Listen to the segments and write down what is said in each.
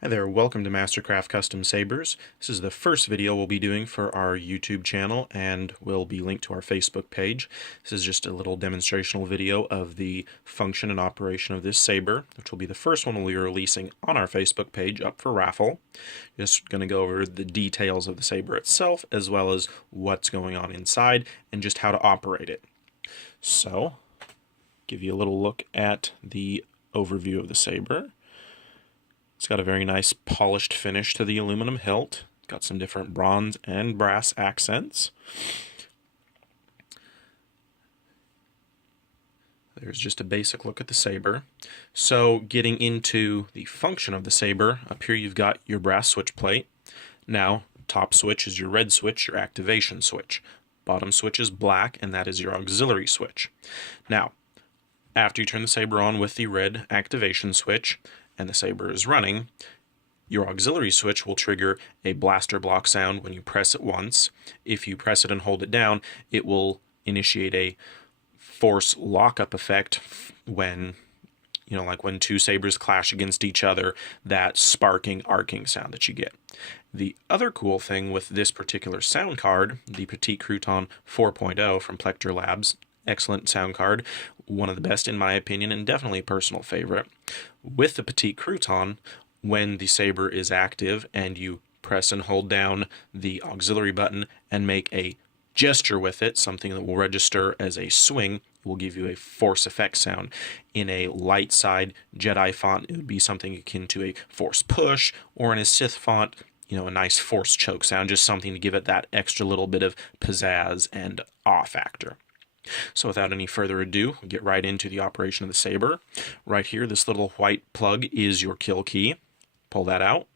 Hi there, welcome to Mastercraft Custom Sabres. This is the first video we'll be doing for our YouTube channel and will be linked to our Facebook page. This is just a little demonstrational video of the function and operation of this saber, which will be the first one we'll be releasing on our Facebook page up for raffle. Just going to go over the details of the saber itself as well as what's going on inside and just how to operate it. So, give you a little look at the overview of the saber. It's got a very nice polished finish to the aluminum hilt. Got some different bronze and brass accents. There's just a basic look at the saber. So getting into the function of the saber, up here you've got your brass switch plate. Now, top switch is your red switch, your activation switch. Bottom switch is black, and that is your auxiliary switch. Now, after you turn the saber on with the red activation switch, and the saber is running, your auxiliary switch will trigger a blaster block sound when you press it once. If you press it and hold it down, it will initiate a force lockup effect when, like when two sabers clash against each other, that sparking, arcing sound that you get. The other cool thing with this particular sound card, the Petite Crouton 4.0 from Plector Labs, excellent sound card, one of the best in my opinion, and definitely a personal favorite. With the Petite Crouton, when the saber is active and you press and hold down the auxiliary button and make a gesture with it, something that will register as a swing, it will give you a force effect sound. In a light side Jedi font, it would be something akin to a force push, or in a Sith font, a nice force choke sound, just something to give it that extra little bit of pizzazz and awe factor. So without any further ado, we'll get right into the operation of the saber. Right here, this little white plug is your kill key. Pull that out,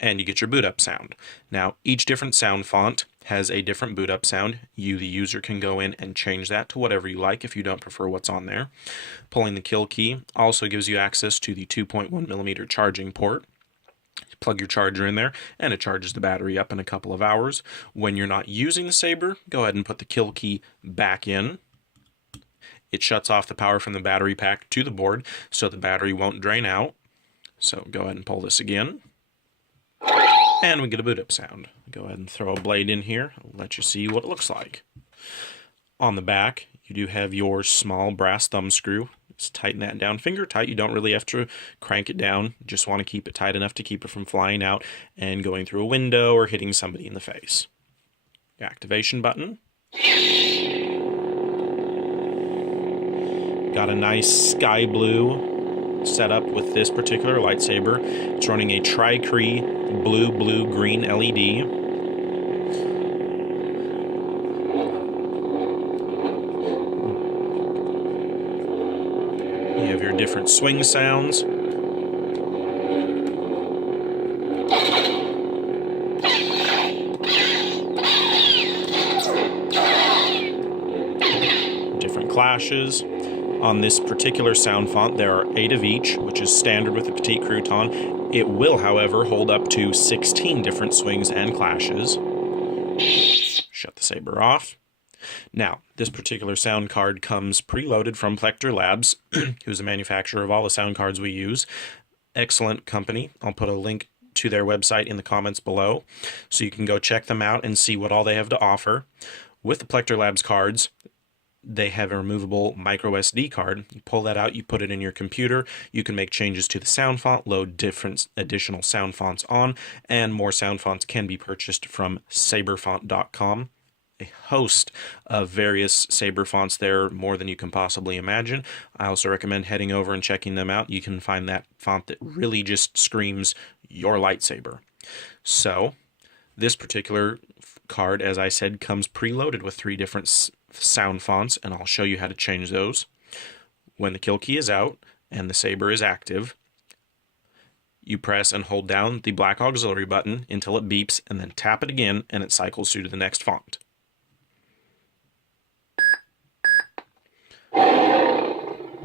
and you get your boot up sound. Now, each different sound font has a different boot up sound. You, the user, can go in and change that to whatever you like if you don't prefer what's on there. Pulling the kill key also gives you access to the 2.1mm charging port. Plug your charger in there, and it charges the battery up in a couple of hours. When you're not using the saber, go ahead and put the kill key back in. It shuts off the power from the battery pack to the board, so the battery won't drain out. So go ahead and pull this again, and we get a boot up sound. Go ahead and throw a blade in here. I'll let you see what it looks like. On the back, you do have your small brass thumb screw. Just tighten that down finger tight. You don't really have to crank it down. You just want to keep it tight enough to keep it from flying out and going through a window or hitting somebody in the face. Your activation button. Got a nice sky blue setup with this particular lightsaber. It's running a Tri-Cree blue-green LED. You have your different swing sounds. Different clashes. On this particular sound font, there are 8 of each, which is standard with the Petite Crouton. It will, however, hold up to 16 different swings and clashes. Shut the saber off. Now, this particular sound card comes preloaded from Plector Labs, who's the manufacturer of all the sound cards we use. Excellent company. I'll put a link to their website in the comments below, so you can go check them out and see what all they have to offer. With the Plector Labs cards, they have a removable micro SD card. You pull that out, you put it in your computer. You can make changes to the sound font, load different additional sound fonts on, and more sound fonts can be purchased from sabrefont.com. A host of various saber fonts there, more than you can possibly imagine. I also recommend heading over and checking them out. You can find that font that really just screams your lightsaber. So, this particular card, as I said, comes preloaded with 3 different sound fonts, and I'll show you how to change those. When the kill key is out and the saber is active, you press and hold down the black auxiliary button until it beeps, and then tap it again, and it cycles through to the next font.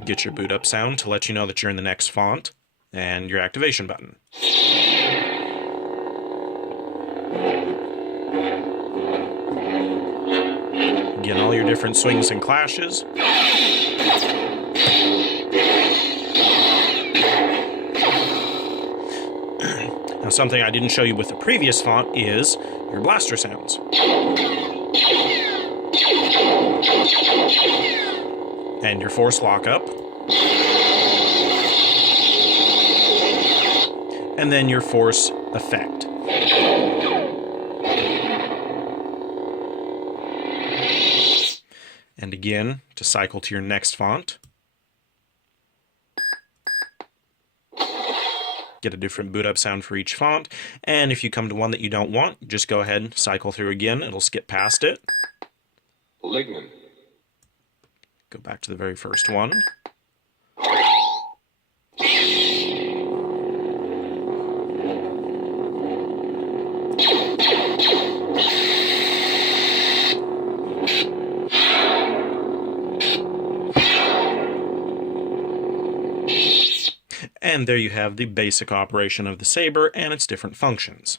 Get your boot up sound to let you know that you're in the next font, and your activation button. Again, all your different swings and clashes. Something I didn't show you with the previous font is your blaster sounds. And your force lockup. And then your force effect. And again, to cycle to your next font, get a different boot up sound for each font. And if you come to one that you don't want, just go ahead and cycle through again. It'll skip past it. Lignin. Go back to the very first one. And there you have the basic operation of the saber and its different functions.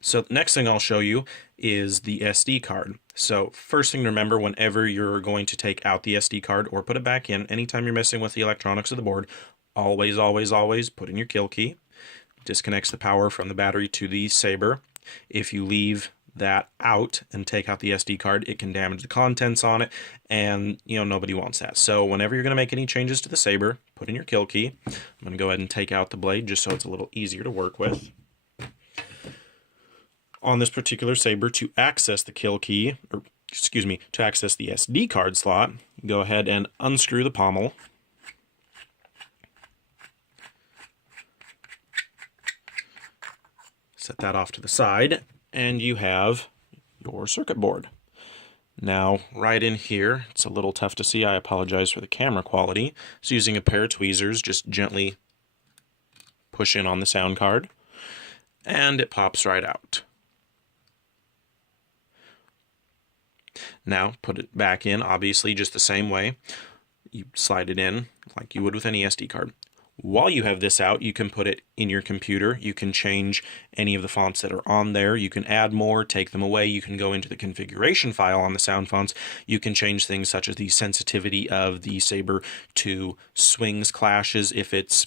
So the next thing I'll show you is the SD card. So first thing to remember whenever you're going to take out the SD card or put it back in, anytime you're messing with the electronics of the board, always, always, always put in your kill key. Disconnects the power from the battery to the saber. If you leave that out and take out the SD card, it can damage the contents on it, and nobody wants that. So whenever you're going to make any changes to the saber, put in your kill key. I'm going to go ahead and take out the blade just so it's a little easier to work with. On this particular saber, to access the kill key, or excuse me, to access the SD card slot, go ahead and unscrew the pommel. Set that off to the side, and you have your circuit board. Now, right in here, it's a little tough to see. I apologize for the camera quality. So using a pair of tweezers, just gently push in on the sound card, and it pops right out. Now, put it back in, obviously, just the same way. You slide it in like you would with any SD card. While you have this out, you can put it in your computer. You can change any of the fonts that are on there. You can add more, take them away. You can go into the configuration file on the sound fonts. You can change things such as the sensitivity of the saber to swings, clashes, if it's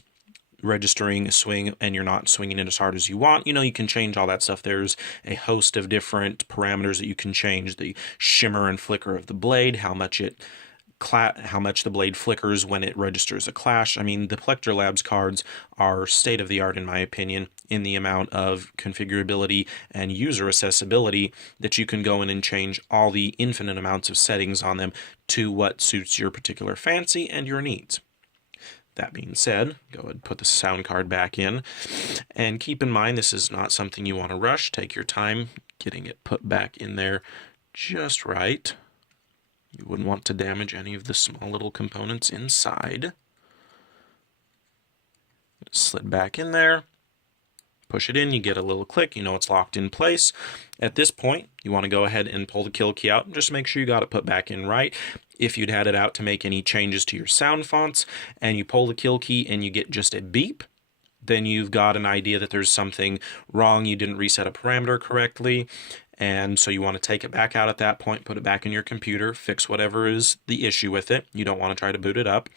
registering a swing and you're not swinging it as hard as you want. You can change all that stuff. There's a host of different parameters that you can change. The shimmer and flicker of the blade, how much the blade flickers when it registers a clash. I mean, the Plector Labs cards are state-of-the-art in my opinion in the amount of configurability and user accessibility that you can go in and change all the infinite amounts of settings on them to what suits your particular fancy and your needs. That being said, go ahead and put the sound card back in, and keep in mind this is not something you want to rush. Take your time getting it put back in there just right. You wouldn't want to damage any of the small little components inside. Slid back in there. Push it in, you get a little click, it's locked in place. At this point, you want to go ahead and pull the kill key out and just make sure you got it put back in right. If you'd had it out to make any changes to your sound fonts and you pull the kill key and you get just a beep, then you've got an idea that there's something wrong. You didn't reset a parameter correctly. And so you want to take it back out at that point, put it back in your computer, fix whatever is the issue with it. You don't want to try to boot it up.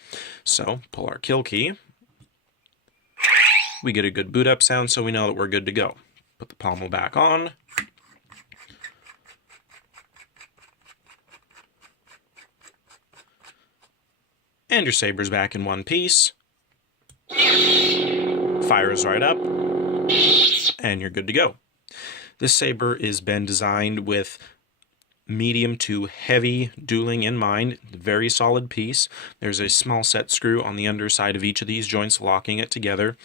So pull our kill key. We get a good boot up sound, so we know that we're good to go. Put the pommel back on. And your saber's back in one piece. Fires right up. And you're good to go. This saber has been designed with medium to heavy dueling in mind. Very solid piece. There's a small set screw on the underside of each of these joints locking it together.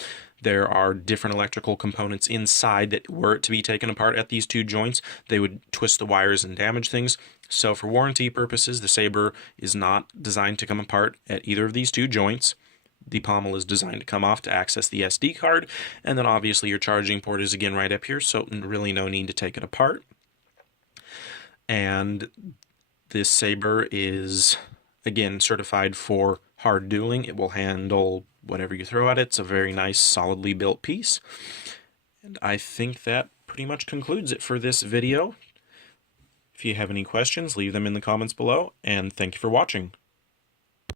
There are different electrical components inside that were it to be taken apart at these two joints, they would twist the wires and damage things. So for warranty purposes, the saber is not designed to come apart at either of these two joints. The pommel is designed to come off to access the SD card, and then obviously your charging port is again right up here, so really no need to take it apart. And this saber is, again, certified for hard dueling. It will handle whatever you throw at it. It's a very nice, solidly built piece. And I think that pretty much concludes it for this video. If you have any questions, leave them in the comments below, and thank you for watching.